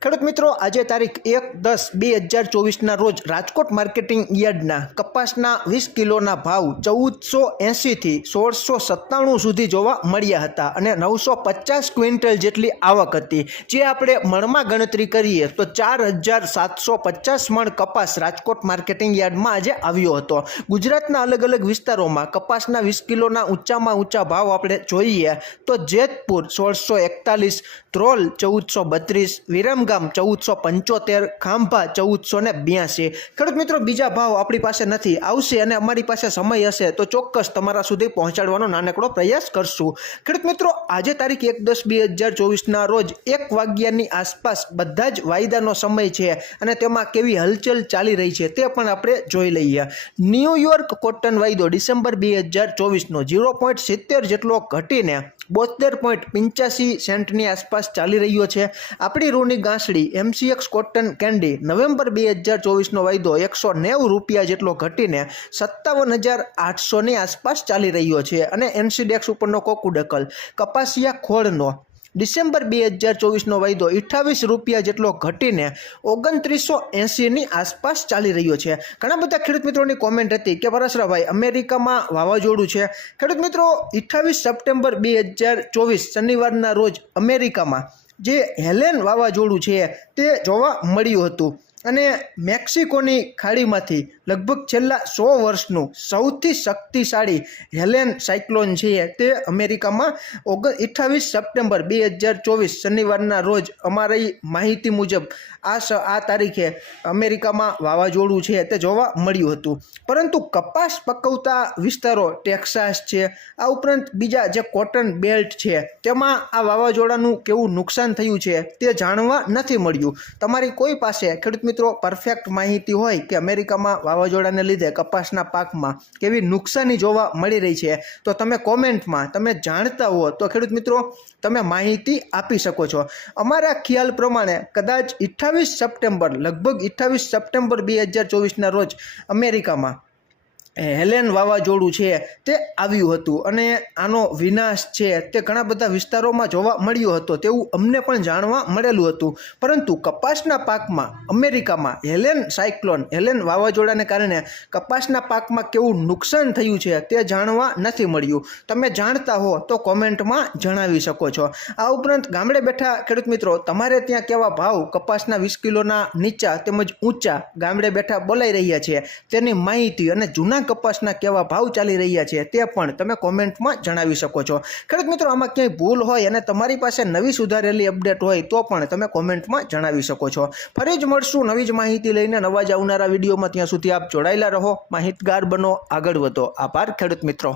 ખેડૂત મિત્રો, આજે તારીખ એક દસ બે હજાર ચોવીસના રોજ રાજકોટ માર્કેટિંગ યાર્ડના કપાસના વીસ કિલોના ભાવ ચૌદસો એંશીથી સોળસો સત્તાણું સુધી જોવા મળ્યા હતા અને નવસો પચાસ ક્વિન્ટલ જેટલી આવક હતી. જે આપણે મણમાં ગણતરી કરીએ તો ચાર હજાર સાતસો પચાસ મણ કપાસ રાજકોટ માર્કેટિંગ યાર્ડમાં આજે આવ્યો હતો. ગુજરાતના અલગ અલગ વિસ્તારોમાં કપાસના વીસ કિલોના ઊંચામાં ઊંચા ભાવ આપણે જોઈએ તો જેતપુર સોળસો એકતાલીસ, ધ્રોલ ચૌદસો બત્રીસ વિરમગામ ચૌદસો પંચોતેર, ખાંભા ચૌદસો ને બ્યાસી. ખેડૂત મિત્રો, બીજા ભાવ આપણી પાસે નથી. આવશે અને અમારી પાસે સમય હશે તો ચોક્કસ તમારા સુધી પહોંચાડવાનો નાનકડો પ્રયાસ કરશું. ખેડૂત મિત્રો, આજે તારીખ એક દસ બે હજાર ચોવીસના રોજ એક વાગ્યાની આસપાસ બધા જ વાયદાનો સમય છે અને તેમાં કેવી હલચલ ચાલી રહી છે તે પણ આપણે જોઈ લઈએ. ન્યૂયોર્ક કોટન વાયદો ડિસેમ્બર બે હજાર ચોવીસનો ઝીરો પોઈન્ટ સિત્તેર જેટલો ઘટીને બોતેર પોઈન્ટ પંચ્યાસી સેન્ટની આસપાસ ચાલી રહ્યો છે. આપણી રૂની ગાંસડી એમસીએક્સ કોટન કેન્ડી નવેમ્બર બે હજાર ચોવીસનો વાયદો એકસો નેવું રૂપિયા જેટલો ઘટીને સત્તાવન હજાર આઠસોની આસપાસ ચાલી રહ્યો છે અને એનસીડેક્સ ઉપરનો કોકુડકલ કપાસિયા ખોળનો. ડિસેમ્બર બે હજાર ચોવીસનો વાયદો અઠ્ઠાવીસ રૂપિયા જેટલો ઘટીને ઓગણત્રીસો એંસીની આસપાસ ચાલી રહ્યો છે. ઘણા બધા ખેડૂત મિત્રોની કોમેન્ટ હતી કે પરસરાભાઈ અમેરિકામાં વાવાઝોડું છે. ખેડૂત મિત્રો, અઠ્ઠાવીસ સપ્ટેમ્બર બે હજાર ચોવીસ શનિવારના રોજ અમેરિકામાં જે હેલેન વાવાઝોડું છે તે જોવા મળ્યું હતું. અને મેક્સિકોની ખાડીમાંથી લગભગ છેલ્લા સો વર્ષનું સૌથી શક્તિશાળી હેલેન સાયક્લોન છે તે અમેરિકામાં ઓગ અઠ્ઠાવીસ સપ્ટેમ્બર બે હજાર ચોવીસ શનિવારના રોજ અમારી માહિતી મુજબ આ સ, આ તારીખે અમેરિકામાં વાવાઝોડું છે તે જોવા મળ્યું હતું. પરંતુ કપાસ પકવતા વિસ્તારો ટેક્સાસ છે. આ ઉપરાંત બીજા જે કોટન બેલ્ટ છે, તેમાં આ વાવાઝોડાનું કેવું નુકસાન થયું છે તે જાણવા નથી મળ્યું. તમારી કોઈ પાસે ખેડૂત મિત્રો પરફેક્ટ માહિતી હોય કે અમેરિકામાં વાવાઝોડાને લીધે કપાસના પાકમાં કેવી નુકસાની જોવા મળી રહી છે, તો તમે કોમેન્ટમાં તમે જાણતા હો, તો ખેડૂત મિત્રો, તમે માહિતી આપી શકો છો. અમારા ખ્યાલ પ્રમાણે કદાચ અઠ્ઠાવીસ સપ્ટેમ્બર, લગભગ અઠ્ઠાવીસ સપ્ટેમ્બર બે હજાર ચોવીસના રોજ અમેરિકામાં હેલેન વાવાઝોડું છે તે આવ્યું હતું અને આનો વિનાશ છે તે ઘણા બધા વિસ્તારોમાં જોવા મળ્યો હતો. તેવું અમને પણ જાણવા મળેલું હતું. પરંતુ કપાસના પાકમાં, અમેરિકામાં હેલેન સાયક્લોન, હેલેન વાવાઝોડાને કારણે કપાસના પાકમાં કેવું નુકસાન થયું છે તે જાણવા નથી મળ્યું. તમે જાણતા હો તો કોમેન્ટમાં જણાવી શકો છો. આ ઉપરાંત ગામડે બેઠા ખેડૂત મિત્રો, તમારે ત્યાં કેવા ભાવ કપાસના વીસ કિલોના નીચા તેમજ ઊંચા ગામડે બેઠા બોલાઈ રહ્યા છે? તેની માહિતી અને જૂના કપાસના કેવા ભાવ ચાલી રહ્યા છે તે પણ તમે કોમેન્ટમાં જણાવી શકો છો. ખેડૂત મિત્રો, આમાં ક્યાંય ભૂલ હોય અને તમારી પાસે નવી સુધારેલી અપડેટ હોય તો પણ તમે કોમેન્ટમાં જણાવી શકો છો. ફરી જ મળશું નવી જ માહિતી લઈને. નવા જ આવનારા વિડીયોમાં ત્યાં સુધી આપ જોડાયેલા રહો. માહિતગાર બનો, આગળ વધો. આભાર ખેડૂત મિત્રો.